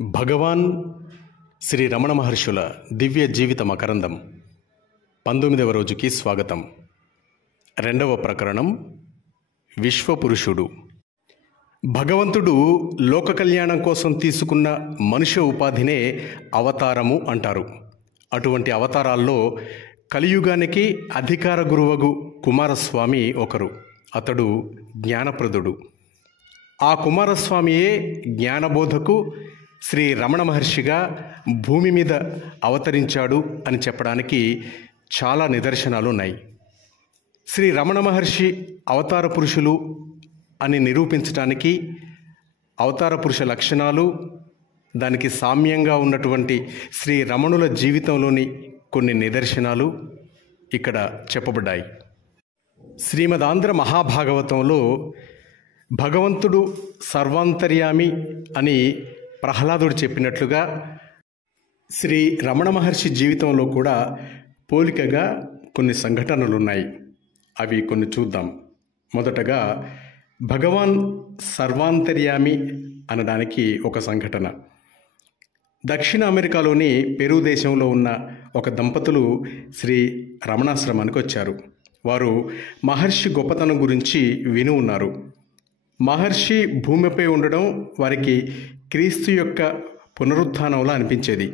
భగవాన్ శ్రీ రమణ మహర్షుల దివ్య జీవిత మకరందం 19వ రోజుకి స్వాగతం. 2వ ప్రకరణం విశ్వపురుషుడు. భగవంతుడు లోక కళ్యాణం కోసం తీసుకున్న మనుష్య ఉపాధినే అవతారము అంటారు. అటువంటి అవతారాల్లో కలియుగానికి అధికార గురువగు కుమారస్వామి ఒకరు. అతడు జ్ఞానప్రదుడు. ఆ కుమారస్వామియే జ్ఞానబోధకు శ్రీ రమణ మహర్షిగా భూమి మీద అవతరించాడు అని చెప్పడానికి చాలా నిదర్శనాలు ఉన్నాయి. శ్రీ రమణ మహర్షి అవతార పురుషులు అని నిరూపించడానికి అవతార పురుష లక్షణాలు, దానికి సామ్యంగా ఉన్నటువంటి శ్రీ రమణుల జీవితంలోని కొన్ని నిదర్శనాలు ఇక్కడ చెప్పబడ్డాయి. శ్రీమదాంధ్ర మహాభాగవతంలో భగవంతుడు సర్వాంతర్యామి అని ప్రహ్లాదుడు చెప్పినట్లుగా శ్రీ రమణ మహర్షి జీవితంలో కూడా పోలికగా కొన్ని సంఘటనలున్నాయి. అవి కొన్ని చూద్దాం. మొదటగా భగవాన్ సర్వాంతర్యామి అనడానికి ఒక సంఘటన. దక్షిణ అమెరికాలోని పెరు దేశంలో ఉన్న ఒక దంపతులు శ్రీ రమణాశ్రమానికి వచ్చారు. వారు మహర్షి గొప్పతనం గురించి విని ఉన్నారు. మహర్షి భూమిపై ఉండడం వారికి క్రీస్తు యొక్క పునరుత్థానంలా అనిపించేది.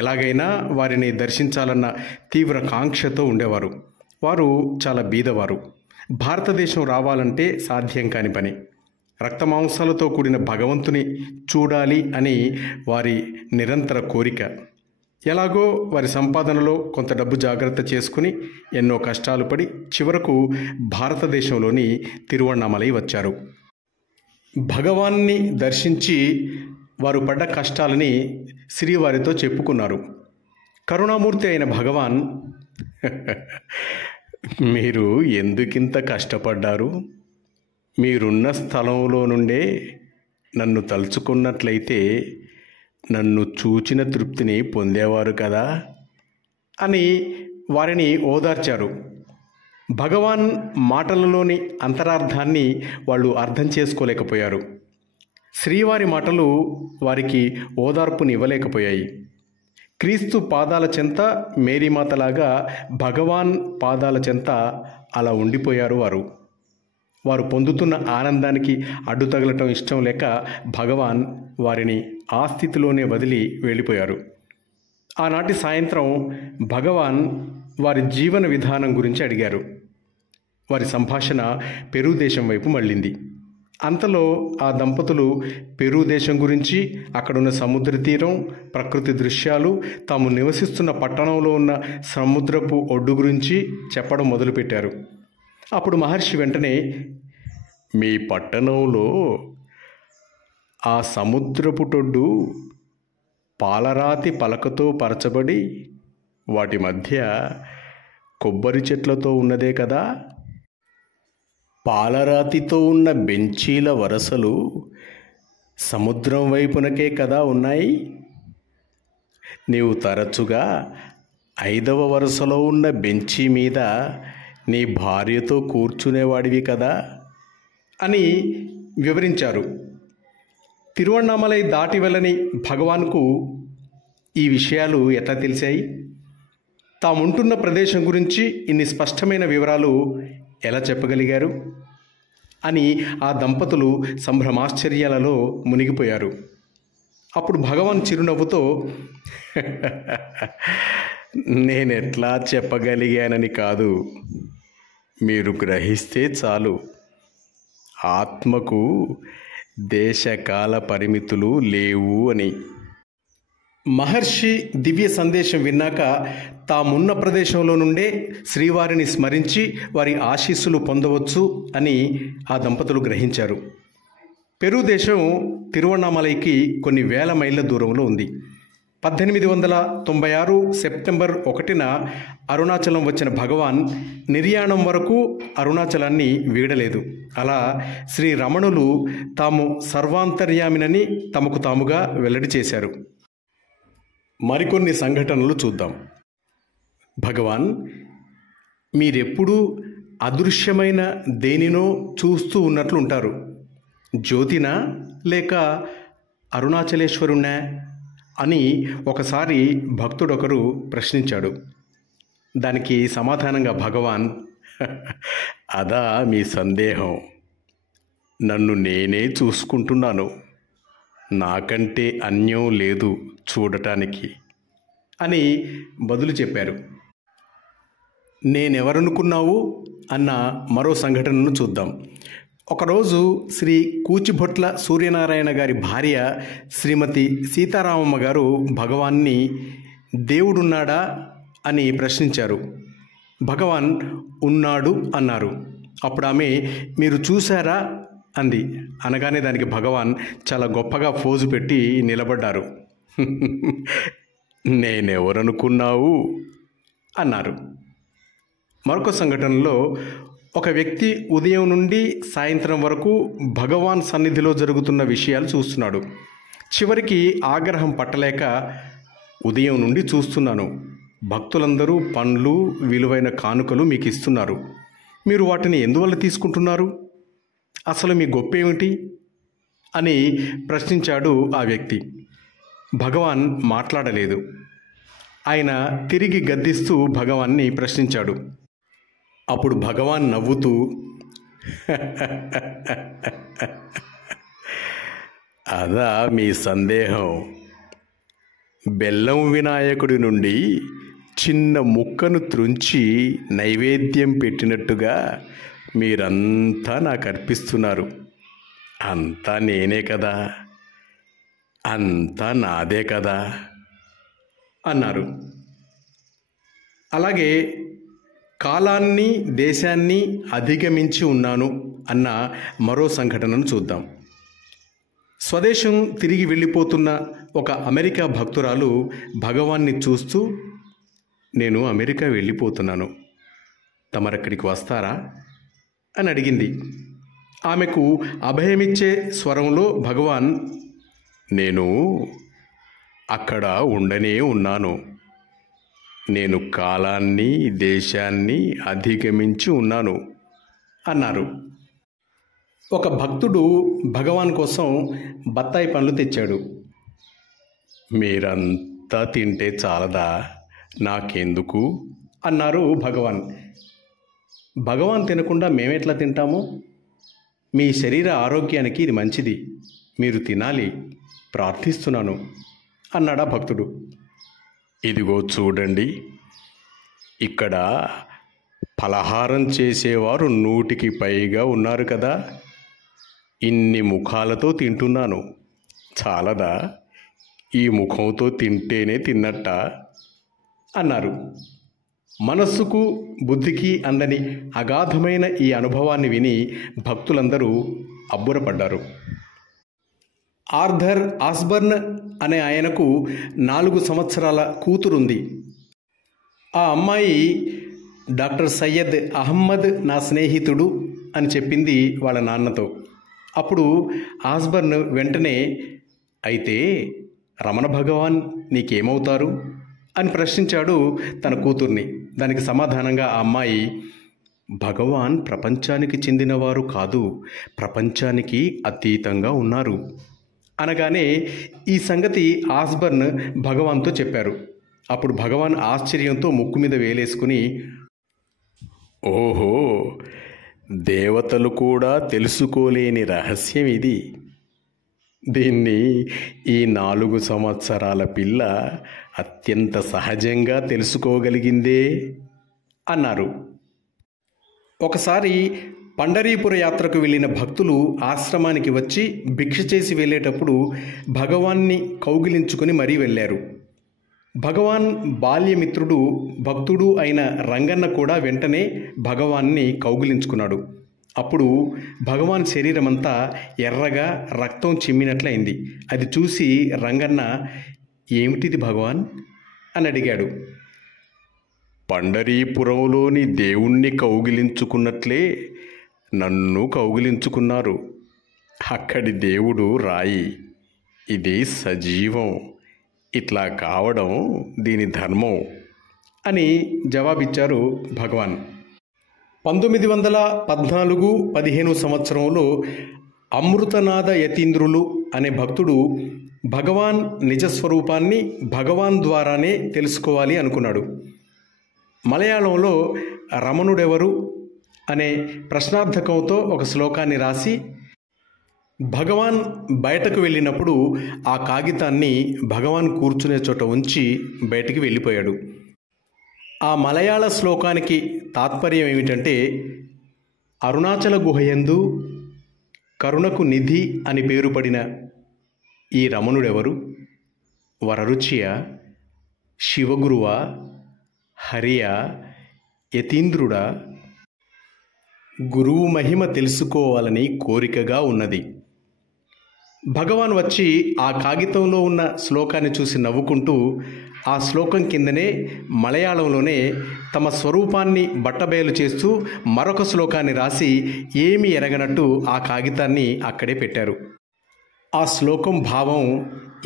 ఎలాగైనా వారిని దర్శించాలన్న తీవ్ర కాంక్షతో ఉండేవారు. వారు చాలా బీదవారు. భారతదేశం రావాలంటే సాధ్యం కాని పని. రక్తమాంసాలతో కూడిన భగవంతుని చూడాలి అని వారి నిరంతర కోరిక. ఎలాగో వారి సంపాదనలో కొంత డబ్బు జాగ్రత్త చేసుకుని ఎన్నో కష్టాలు పడి చివరకు భారతదేశంలోని తిరువణ్ణామలై వచ్చారు. భగవాన్ని దర్శించి వారు పడ్డ కష్టాలని శ్రీవారితో చెప్పుకున్నారు. కరుణామూర్తి అయిన భగవాన్, మీరు ఎందుకింత కష్టపడ్డారు? మీరున్న స్థలంలో నుండే నన్ను తలుచుకున్నట్లయితే నన్ను చూచిన తృప్తిని పొందేవారు కదా అని వారిని ఓదార్చారు. భగవాన్ మాటలలోని అంతరార్థాన్ని వాళ్ళు అర్థం చేసుకోలేకపోయారు. శ్రీవారి మాటలు వారికి ఓదార్పునివ్వలేకపోయాయి. క్రీస్తు పాదాల చెంత మేరీమాతలాగా భగవాన్ పాదాల చెంత అలా ఉండిపోయారు వారు. వారు పొందుతున్న ఆనందానికి అడ్డు తగలటం ఇష్టం లేక భగవాన్ వారిని ఆ స్థితిలోనే వదిలి వెళ్ళిపోయారు. ఆనాటి సాయంత్రం భగవాన్ వారి జీవన విధానం గురించి అడిగారు. వారి సంభాషణ పెరు దేశం వైపు మళ్ళింది. అంతలో ఆ దంపతులు పెరు దేశం గురించి, అక్కడున్న సముద్ర తీరం, ప్రకృతి దృశ్యాలు, తాము నివసిస్తున్న పట్టణంలో ఉన్న సముద్రపు ఒడ్డు గురించి చెప్పడం మొదలుపెట్టారు. అప్పుడు మహర్షి వెంటనే, మీ పట్టణంలో ఆ సముద్రపుటొడ్డు పాలరాతి పలకతో పరచబడి వాటి మధ్య కొబ్బరి చెట్లతో ఉన్నదే కదా? పాలరాతితో ఉన్న బెంచీల వరసలు సముద్రం వైపునకే కదా ఉన్నాయి. నీవు తరచుగా 5వ వరుసలో ఉన్న బెంచీ మీద నీ భార్యతో కూర్చునేవాడివి కదా అని వివరించారు. తిరువణ్ణామలై దాటి వెళ్ళని భగవాన్కు ఈ విషయాలు ఎట్లా తెలిసాయి? తాముంటున్న ప్రదేశం గురించి ఇన్ని స్పష్టమైన వివరాలు ఎలా చెప్పగలిగారు అని ఆ దంపతులు సంభ్రమాశ్చర్యాలలో మునిగిపోయారు. అప్పుడు భగవాన్ చిరునవ్వుతో, నేనెట్లా చెప్పగలిగానని కాదు, మీరు గ్రహిస్తే చాలు. ఆత్మకు దేశకాల పరిమితులు లేవు అని. మహర్షి దివ్య సందేశం విన్నాక తామున్న ప్రదేశంలో నుండే శ్రీవారిని స్మరించి వారి ఆశీస్సులు పొందవచ్చు అని ఆ దంపతులు గ్రహించారు. పెరు దేశం తిరువణ్ణామలైకి కొన్ని వేల మైళ్ళ దూరంలో ఉంది. 1896 సెప్టెంబర్ 1న అరుణాచలం వచ్చిన భగవాన్ నిర్యాణం వరకు అరుణాచలాన్ని వీడలేదు. అలా శ్రీ రమణులు తాము సర్వాంతర్యామినని తమకు తాముగా వెల్లడి చేశారు. మరికొన్ని సంఘటనలు చూద్దాం. భగవాన్, మీరెప్పుడూ అదృశ్యమైన దేనినో చూస్తూ ఉన్నట్లు ఉంటారు. జ్యోతినా లేక అరుణాచలేశ్వరుణ్ణా అని ఒకసారి భక్తుడొకరు ప్రశ్నించాడు. దానికి సమాధానంగా భగవాన్, అదా మీ సందేహం, నన్ను నేనే చూసుకుంటున్నాను, నాకంటే అన్యం లేదు చూడటానికి అని బదులు చెప్పారు. నేనెవరనుకున్నావు అన్న మరో సంఘటనను చూద్దాం. ఒకరోజు శ్రీ కూచిభొట్ల సూర్యనారాయణ గారి భార్య శ్రీమతి సీతారామమ్మ గారు భగవాన్ని దేవుడున్నాడా అని ప్రశ్నించారు. భగవాన్ ఉన్నాడు అన్నారు. అప్పుడు ఆమె మీరు చూశారా అంది. అనగానే దానికి భగవాన్ చాలా గొప్పగా ఫోజు పెట్టి నిలబడ్డారు. నేనెవరనుకున్నావు అన్నారు. మరొక సంఘటనలో ఒక వ్యక్తి ఉదయం నుండి సాయంత్రం వరకు భగవాన్ సన్నిధిలో జరుగుతున్న విషయాలు చూస్తున్నాడు. చివరికి ఆగ్రహం పట్టలేక, ఉదయం నుండి చూస్తున్నాను, భక్తులందరూ పండ్లు విలువైన కానుకలు మీకు ఇస్తున్నారు, మీరు వాటిని ఎందువల్ల తీసుకుంటున్నారు, అసలు మీ గొప్ప ఏమిటి అని ప్రశ్నించాడు ఆ వ్యక్తి. భగవాన్ మాట్లాడలేదు. ఆయన తిరిగి గద్దిస్తూ భగవాన్ని ప్రశ్నించాడు. అప్పుడు భగవాన్ నవ్వుతూ, అదా మీ సందేహం, బెల్లం వినాయకుడి నుండి చిన్న ముక్కను త్రుంచి నైవేద్యం పెట్టినట్టుగా మీరంతా నాకు అర్పిస్తున్నారు, అంతా నేనే కదా, అంతా నాదే కదా అన్నారు. అలాగే కాలాన్ని దేశాన్ని అధిగమించి ఉన్నాను అన్న మరో సంఘటనను చూద్దాం. స్వదేశం తిరిగి వెళ్ళిపోతున్న ఒక అమెరికా భక్తురాలు భగవాన్ని చూస్తూ, నేను అమెరికా వెళ్ళిపోతున్నాను, తమరక్కడికి వస్తారా అని అడిగింది. ఆమెకు అభయమిచ్చే స్వరంలో భగవాన్, నేను అక్కడ ఉండనే ఉన్నాను, నేను కాలాన్ని దేశాన్ని అధిగమించి ఉన్నాను అన్నారు. ఒక భక్తుడు భగవాన్ కోసం బత్తాయి పండ్లు తెచ్చాడు. మీరంతా తింటే చాలదా, నాకెందుకు అన్నారు భగవాన్. భగవాన్ తినకుండా మేమెట్లా తింటాము, మీ శరీర ఆరోగ్యానికి ఇది మంచిది, మీరు తినాలి, ప్రార్థిస్తున్నాను అన్నాడా భక్తుడు. ఇదిగో చూడండి, ఇక్కడ ఫలహారం చేసేవారు 100కి పైగా ఉన్నారు కదా, ఇన్ని ముఖాలతో తింటున్నాను, చాలదా, ఈ ముఖంతో తింటేనే తిన్నట్ట అన్నారు. మనస్సుకు బుద్ధికి అందని అగాధమైన ఈ అనుభవాన్ని విని భక్తులందరూ అబ్బురపడ్డారు. ఆర్థర్ ఆస్బర్న్ అనే ఆయనకు 4 సంవత్సరాల కూతురుంది. ఆ అమ్మాయి డాక్టర్ సయ్యద్ అహ్మద్ నా స్నేహితుడు అని చెప్పింది వాళ్ళ నాన్నతో. అప్పుడు ఆస్బర్న్ వెంటనే, అయితే రమణ భగవాన్ నీకేమవుతారు అని ప్రశ్నించాడు తన కూతుర్ని. దానికి సమాధానంగా ఆ అమ్మాయి, భగవాన్ ప్రపంచానికి చెందినవారు కాదు, ప్రపంచానికి అతీతంగా ఉన్నారు అనగానే ఈ సంగతి ఆస్బర్న్ భగవాన్తో చెప్పారు. అప్పుడు భగవాన్ ఆశ్చర్యంతో ముక్కు మీద వేలేసుకుని, ఓహో, దేవతలు కూడా తెలుసుకోలేని రహస్యం ఇది, దీన్ని ఈ 4 సంవత్సరాల పిల్ల అత్యంత సహజంగా తెలుసుకోగలిగిందే అన్నారు. ఒకసారి పండరీపుర యాత్రకు వెళ్ళిన భక్తులు ఆశ్రమానికి వచ్చి భిక్ష చేసి వెళ్ళేటప్పుడు భగవాన్ని కౌగిలించుకొని మరీ వెళ్ళారు. భగవాన్ బాల్యమిత్రుడు భక్తుడు అయిన రంగన్న కూడా వెంటనే భగవాన్ని కౌగిలించుకున్నాడు. అప్పుడు భగవాన్ శరీరమంతా ఎర్రగా రక్తం చిమ్మినట్లయింది. అది చూసి రంగన్న, ఏమిటిది భగవాన్ అని అడిగాడు. పండరీపురంలోని దేవుణ్ణి కౌగిలించుకున్నట్లే నన్ను కౌగిలించుకున్నారు, అక్కడి దేవుడు రాయి, ఇది సజీవం, ఇట్లా కావడం దీని ధర్మం అని జవాబిచ్చారు భగవాన్. 1914-15 సంవత్సరంలో అమృతనాథ యతీంద్రులు అనే భక్తుడు భగవాన్ నిజస్వరూపాన్ని భగవాన్ ద్వారానే తెలుసుకోవాలి అనుకున్నాడు. మలయాళంలో రమణుడెవరు అనే ప్రశ్నార్థకంతో ఒక శ్లోకాన్ని రాసి భగవాన్ బయటకు వెళ్ళినప్పుడు ఆ కాగితాన్ని భగవాన్ కూర్చునే చోట ఉంచి బయటికి వెళ్ళిపోయాడు. ఆ మలయాళ శ్లోకానికి తాత్పర్యం ఏమిటంటే, అరుణాచల గుహయందు కరుణకు నిధి అని పేరు పడిన ఈ రమణుడెవరు? వరరుచియా, శివగురువా, హరియా, యతీంద్రుడా? గురువు మహిమ తెలుసుకోవాలని కోరికగా ఉన్నది. భగవాన్ వచ్చి ఆ కాగితంలో ఉన్న శ్లోకాన్ని చూసి నవ్వుకుంటూ ఆ శ్లోకం కిందనే మలయాళంలోనే తమ స్వరూపాన్ని బట్టబయలు చేస్తూ మరొక శ్లోకాన్ని రాసి ఏమీ ఎరగనట్టు ఆ కాగితాన్ని అక్కడే పెట్టారు. ఆ శ్లోకం భావం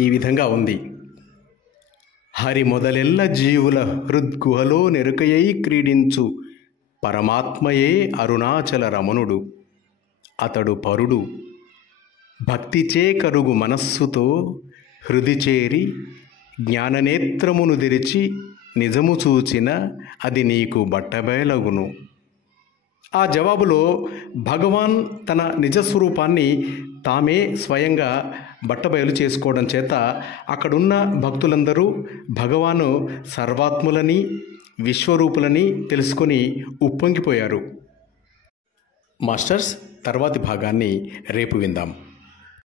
ఈ విధంగా ఉంది: హరి మొదలెల్ల జీవుల హృద్గుహలో నెరుకయై క్రీడించు పరమాత్మయే అరుణాచల రమణుడు. అతడు పరుడు భక్తిచే కరుగు మనస్సుతో హృది చేరి జ్ఞాననేత్రమును తెరిచి నిజము చూచిన అది నీకు బట్టబయలగును. ఆ జవాబులో భగవాన్ తన నిజస్వరూపాన్ని తామే స్వయంగా బట్టబయలు చేసుకోవడం చేత అక్కడున్న భక్తులందరూ భగవాను సర్వాత్ములని విశ్వరూపులని తెలుసుకొని ఉప్పొంగిపోయారు. మాస్టర్స్, తర్వాతి భాగాన్ని రేపు విందాం.